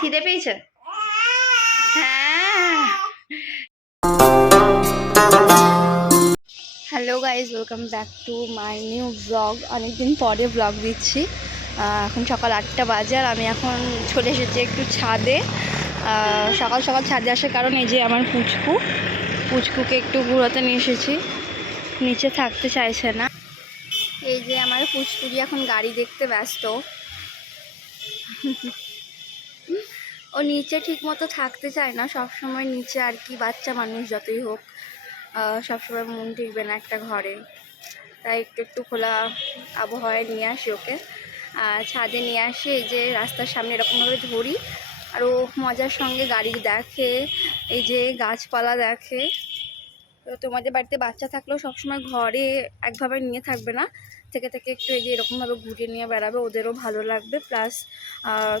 খিদে পেয়েছে? হ্যাঁ। Hello guys welcome back to my new blog অনেকদিন পরে ব্লগ দিচ্ছি। এখন সকাল আটটা বাজে আর আমি এখন চলে এসেছি একটু ছাদে। সকাল সকাল ছাদে আসার কারণ এই যে আমার পুচকু। পুচকুকে একটু ঘুরাতে নিয়ে এসেছি। নিচে থাকতে চাইছে না। এই যে আমার পুচকুরি এখন গাড়ি দেখতে ব্যস্ত। ও নিচে ঠিক মতো থাকতে চায় না। সব সময় নিচে আর কি, বাচ্চা মানুষ যতই হোক সব সবসময় মন টিকবে না একটা ঘরে। তাই একটু একটু খোলা আবহাওয়ায় নিয়ে আসি ওকে। আর ছাদে নিয়ে আসি, এই যে রাস্তার সামনে এরকমভাবে ধরি। আর ও মজার সঙ্গে গাড়ি দেখে, এই যে গাছপালা দেখে। তো তোমাদের বাড়িতে বাচ্চা থাকলেও সবসময় ঘরে একভাবে নিয়ে থাকবে না। থেকে থেকে একটু এই যে এরকমভাবে ঘুরিয়ে নিয়ে বেড়াবে, ওদেরও ভালো লাগবে। প্লাস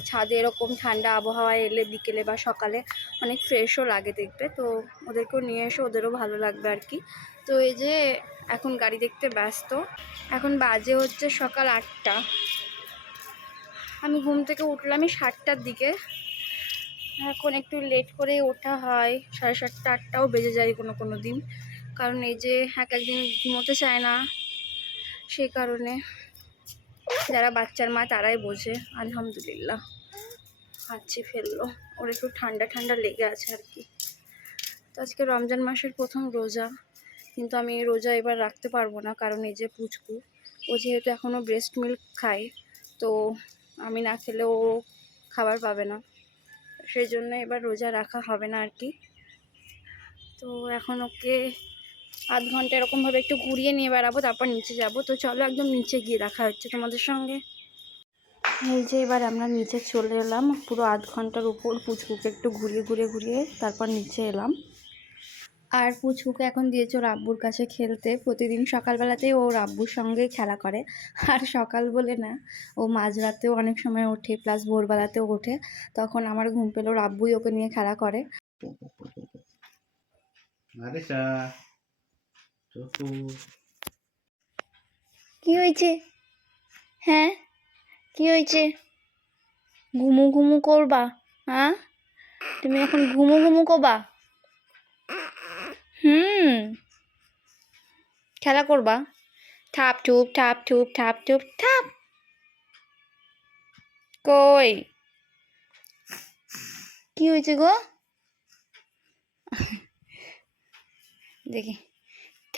ছাদে এরকম ঠান্ডা আবহাওয়া এলে বিকেলে বা সকালে অনেক ফ্রেশও লাগে দেখবে তো ওদেরকেও নিয়ে এসে, ওদেরও ভালো লাগবে আর কি। তো এই যে এখন গাড়ি দেখতে ব্যস্ত। এখন বাজে হচ্ছে সকাল আটটা। আমি ঘুম থেকে উঠলামই সাতটার দিকে। এখন একটু লেট করে ওঠা হয়, সাড়ে সাতটা, আটটাও বেজে যায় কোনো কোনো দিন। কারণ এই যে এক একদিন ঘুমোতে চায় না, সেই কারণে যারা বাচ্চার মা তারাই বোঝে, আলহামদুলিল্লাহ। হাঁচি ফেলল। ওর একটু ঠান্ডা ঠান্ডা লেগে আছে আর কি। তো আজকে রমজান মাসের প্রথম রোজা, কিন্তু আমি রোজা এবার রাখতে পারব না কারণ এই যে পুচকু, ও যেহেতু এখনও ব্রেস্ট মিল্ক খায়, তো আমি না খেলে ও খাবার পাবে না। সেই জন্য এবার রোজা রাখা হবে না আর কি। তো এখন ওকে আধ ঘণ্টা এরকমভাবে একটু ঘুরিয়ে নিয়ে বেড়াবো, তারপর নিচে যাব। তো চলো একদম নিচে গিয়ে দেখা হচ্ছে তোমাদের সঙ্গে। এই যে এবার আমরা নিচে চলে এলাম, পুরো আধ ঘণ্টার উপর পুচকুকে একটু ঘুরিয়ে ঘুরিয়ে ঘুরিয়ে তারপর নিচে এলাম। আর পুচকুকে এখন দিয়েছে ওর আব্বুর কাছে খেলতে। প্রতিদিন সকালবেলাতেই ও ওর আব্বুর সঙ্গেই খেলা করে। আর সকাল বলে না, ও মাঝরাতেও অনেক সময় ওঠে প্লাস ভোরবেলাতেও ওঠে। তখন আমার ঘুম পেলে ওর আব্বুই ওকে নিয়ে খেলা করে. কি হয়েছে? হ্যাঁ? কি হয়েছে? ঘুমু ঘুমু করবা হ্যাঁ তুমি এখন ঘুমু ঘুমু করবা? হুম। খেলা করবা? ঠাপ ঠুপ ঠাপ ঠুপ, থাপ, ঠুপ ঠাপ কই? কি হয়েছে গো? দেখি।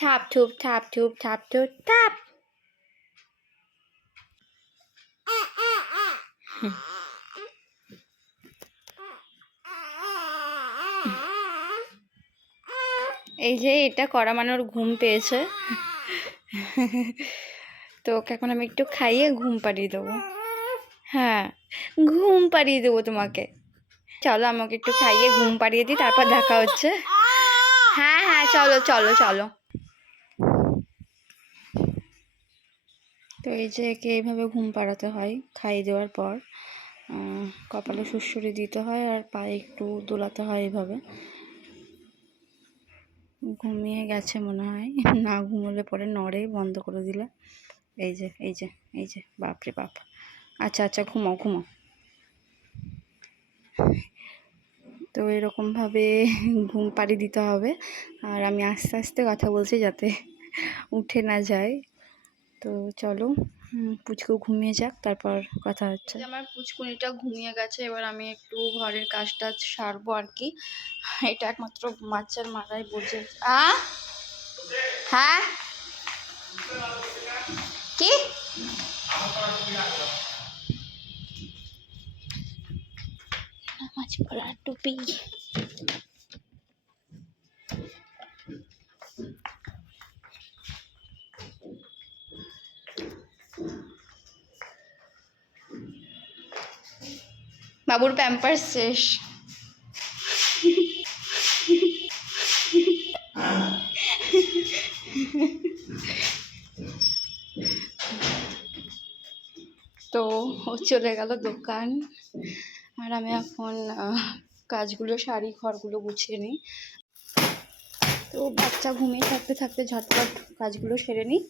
ঠাপ ঠুপ ঠাপ ঠুপ ঠাপ ঠুপ ঠাপ এই যে এটা করা মানে ওর ঘুম পেয়েছে। তো ওকে এখন আমি একটু খাইয়ে ঘুম পাড়িয়ে দেবো। হ্যাঁ ঘুম পাড়িয়ে দেবো তোমাকে। চলো আমাকে একটু খাইয়ে ঘুম পাড়িয়ে দিই, তারপর দেখা হচ্ছে। হ্যাঁ হ্যাঁ চলো চলো চলো। তো এই যে একে এইভাবে ঘুম পাড়াতে হয় খাইয়ে দেওয়ার পর কপালে সুড়সুড়ি দিতে হয় আর পায়ে একটু দোলাতে হয় এইভাবে ঘুমিয়ে গেছে মনে হয়, না ঘুমোলে পরে নড়ে বন্ধ করে দিলে। এই যে এই যে এই যে, বাপরে বাপ। আচ্ছা আচ্ছা ঘুমাও ঘুমাও। তো এরকমভাবে ঘুম পাড়ি দিতে হবে। আর আমি আস্তে আস্তে কথা বলছি যাতে উঠে না যায়। তো চলো পুচকু ঘুমিয়ে যাক, তারপর কথা হচ্ছে। আমার পুচকুনিটা ঘুমিয়ে গেছে, এবার আমি একটু ঘরের কাজ টাজ সারবো আর কি। এটা একমাত্র বাচ্চার মাথায় বোঝে আ? হ্যাঁ? কি? নামাজ পড়ার টুপি। বাবুর প্যাম্পার শেষ। তো ও চলে গেল দোকান। আর আমি এখন কাজগুলো সারি ঘরগুলো গুছিয়ে নিই। তো বাচ্চা ঘুমিয়ে থাকতে থাকতে ঝটপট কাজগুলো সেরে নিই।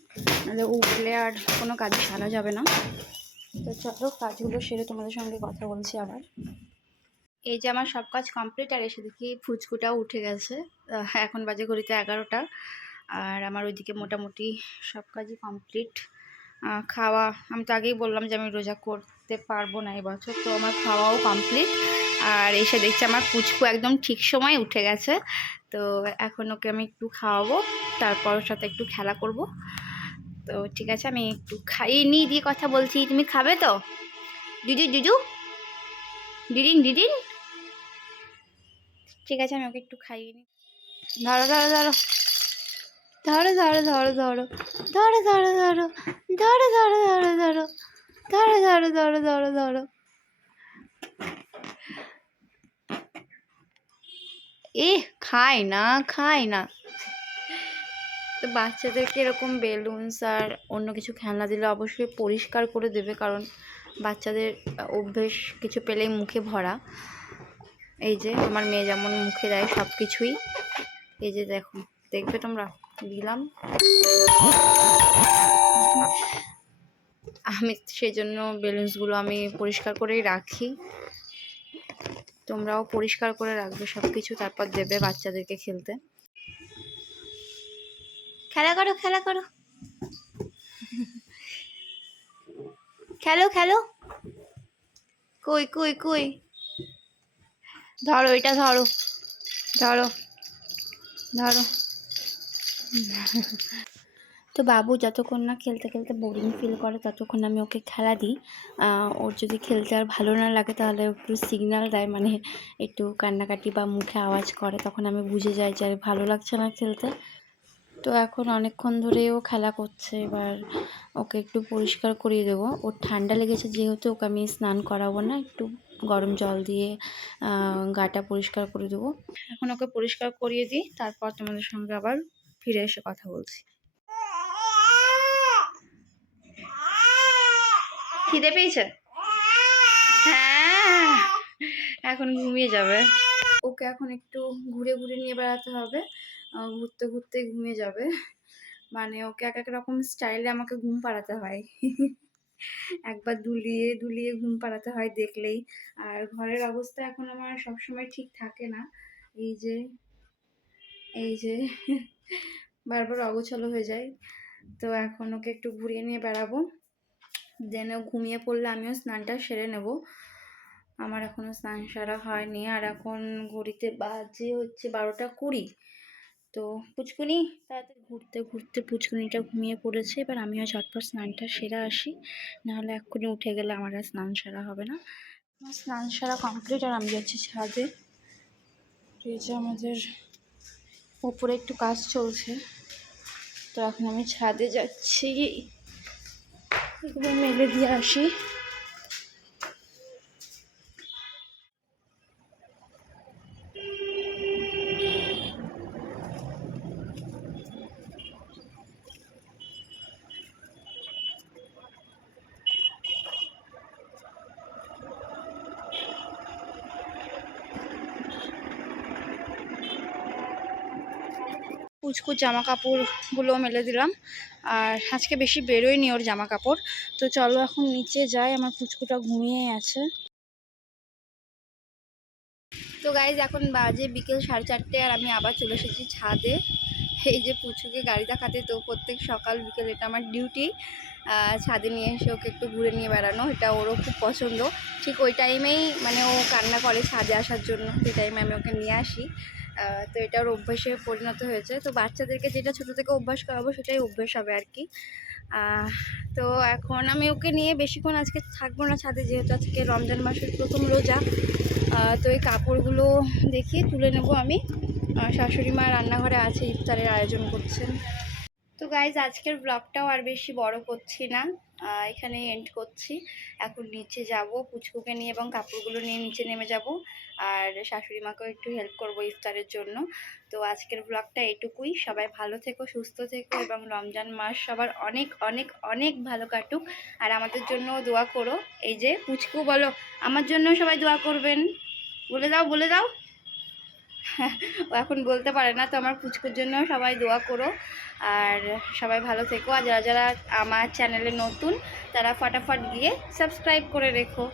নাহলে উঠলে আর কোনো কাজ সারা যাবে না। তো চলো কাজগুলো সেরে তোমাদের সঙ্গে কথা বলছি আবার। এই যে আমার সব কাজ কমপ্লিট আর এসে দেখি ফুচকুটাও উঠে গেছে। এখন বাজে ঘড়িতে এগারোটা। আর আমার ওইদিকে মোটামুটি সব কাজই কমপ্লিট খাওয়া, আমি তো আগেই বললাম যে আমি রোজা করতে পারব না এবছর, তো আমার খাওয়াও কমপ্লিট আর এসে দেখছি আমার পুচকু একদম ঠিক সময় উঠে গেছে। তো এখন ওকে আমি একটু খাওয়াবো, তারপর সাথে একটু খেলা করব। তো ঠিক আছে, আমি একটু খাইয়ে নিয়ে দিয়ে কথা বলছি। তুমি খাবে তো? জুজু জুজু? দিদিন দিদিন? ঠিক আছে, আমি ওকে একটু খাইয়ে নিই ধরো ধরো ধরো। ধরো ধরো ধরো ধরো। ধরো ধরো ধরো। ধরো ধরো ধরো ধরো। ধরো ধরো ধরো ধরো ধরো। এ খায় না খায় না। তো বাচ্চাদেরকে এরকম বেলুনস আর অন্য কিছু খেলনা দিলে অবশ্যই পরিষ্কার করে দেবে কারণ বাচ্চাদের অভ্যেস কিছু পেলেই মুখে ভরা। এই যে আমার মেয়ে যেমন মুখে দেয় সব কিছুই এই যে দেখো, দেখবে তোমরা? দিলাম। আমি সেই জন্য বেলুনসগুলো আমি পরিষ্কার করেই রাখি। তোমরাও পরিষ্কার করে রাখবে সব কিছু তারপর দেবে বাচ্চাদেরকে খেলতে। খেলা করো খেলা করো। খেলো খেলো। কই কই কই? ধরো, এটা ধরো। ধরো ধরো। তো বাবু, যতক্ষণ না খেলতে খেলতে বোরিং ফিল করে, ততক্ষণ আমি ওকে খেলা দিই। ওর যদি খেলতে আর ভালো না লাগে, তাহলে একটু সিগন্যাল দেয় মানে একটু কান্নাকাটি বা মুখে আওয়াজ করে। তখন আমি বুঝে যাই যে ভালো লাগছে না খেলতে। তো এখন অনেকক্ষণ ধরে ও খেলা করছে, এবার ওকে একটু পরিষ্কার করিয়ে দেবো। ওর ঠান্ডা লেগেছে যেহেতু ওকে আমি স্নান করাবো না, একটু গরম জল দিয়ে গাটা পরিষ্কার করে দেবো। এখন ওকে পরিষ্কার করিয়ে দিই, তারপর তোমাদের সঙ্গে আবার ফিরে এসে কথা বলছি। খিদে পেয়েছে? হ্যাঁ এখন ঘুমিয়ে যাবে। ওকে এখন একটু ঘুরে ঘুরে নিয়ে বেড়াতে হবে। ঘুরতে ঘুরতে ঘুমিয়ে যাবে। মানে ওকে এক এক রকম স্টাইলে আমাকে ঘুম পাড়াতে হয়। একবার দুলিয়ে দুলিয়ে ঘুম পাড়াতে হয় দেখলেই। আর ঘরের অবস্থা এখন আমার সবসময় ঠিক থাকে না। এই যে এই যে, বারবার অগোছালো হয়ে যায়। তো এখন ওকে একটু ঘুরিয়ে নিয়ে বেড়াবো। দেন ঘুমিয়ে পড়লে আমিও স্নানটা সেরে নেব। আমার এখনও স্নান সারা হয়নি। আর এখন ঘড়িতে বাজে হচ্ছে বারোটা কুড়ি। তো পুচকুনি তাড়াতাড়ি ঘুরতে ঘুরতে পুচকুনিটা ঘুমিয়ে পড়েছে। এবার আমিও ঝটপট স্নানটা সেরে আসি। নাহলে এক্ষুনি উঠে গেলে আমার আর স্নান সারা হবে না। আমার স্নান সারা কমপ্লিট আর আমি যাচ্ছি ছাদে। যে আমাদের উপরে একটু কাজ চলছে। তো এখন আমি ছাদে যাচ্ছি। এগুলো মেলে দিয়ে আসি। কুচকুচ জামা কাপড়গুলো মেলে দিলাম। আর আজকে বেশি বেরোয়নি ওর জামা কাপড় তো চলো এখন নিচে যাই, আমার পুচকুটা ঘুমিয়ে আছে। তো গাইজ এখন বাজে বিকেল সাড়ে চারটে আর আমি আবার চলে এসেছি ছাদে। এই যে পুচুকে গাড়ি দেখাতে, তো প্রত্যেক সকাল বিকেল এটা আমার ডিউটি ছাদে নিয়ে এসে ওকে একটু ঘুরে নিয়ে বেড়ানো, এটা ওরও খুব পছন্দ। ঠিক ওই টাইমেই মানে ও কান্না করে ছাদে আসার জন্য, সেই টাইমে আমি ওকে নিয়ে আসি। তো এটা অভ্যাসে পরিণত হয়েছে। তো বাচ্চাদেরকে যেটা ছোটো থেকে অভ্যাস করাবো সেটাই অভ্যাস হবে আর কি। তো এখন আমি ওকে নিয়ে বেশিক্ষণ আজকে থাকব না ছাদে, যেহেতু আজকে রমজান মাসের প্রথম রোজা। তো এই কাপড়গুলো দেখি, তুলে নেব আমি। শাশুড়ি মা রান্নাঘরে আছে, ইফতারের আয়োজন করছেন। তো গাইজ আজকের ব্লগটাও আর বেশি বড় করছি না। এখানে এন্ড করছি। এখন নিচে যাব, পুচকুকে নিয়ে এবং কাপড়গুলো নিয়ে নিচে নেমে যাব। আর শাশুড়ি মাকেও একটু হেল্প করব ইফতারের জন্য। তো আজকের ব্লগটা এটুকুই সবাই ভালো থেকো, সুস্থ থেকো এবং রমজান মাস সবার অনেক অনেক অনেক ভালো কাটুক। আর আমাদের জন্য দোয়া করো। এই যে পুচকু, বলো, আমার জন্য সবাই দোয়া করবেন। বলে দাও বলে দাও। ও এখন বলতে পারে না, তো আমার পুচকুর জন্য সবাই দোয়া করো। আর সবাই ভালো থেকো। আর যারা যারা আমার চ্যানেলে নতুন, তারা ফটাফট গিয়ে সাবস্ক্রাইব করে রেখো।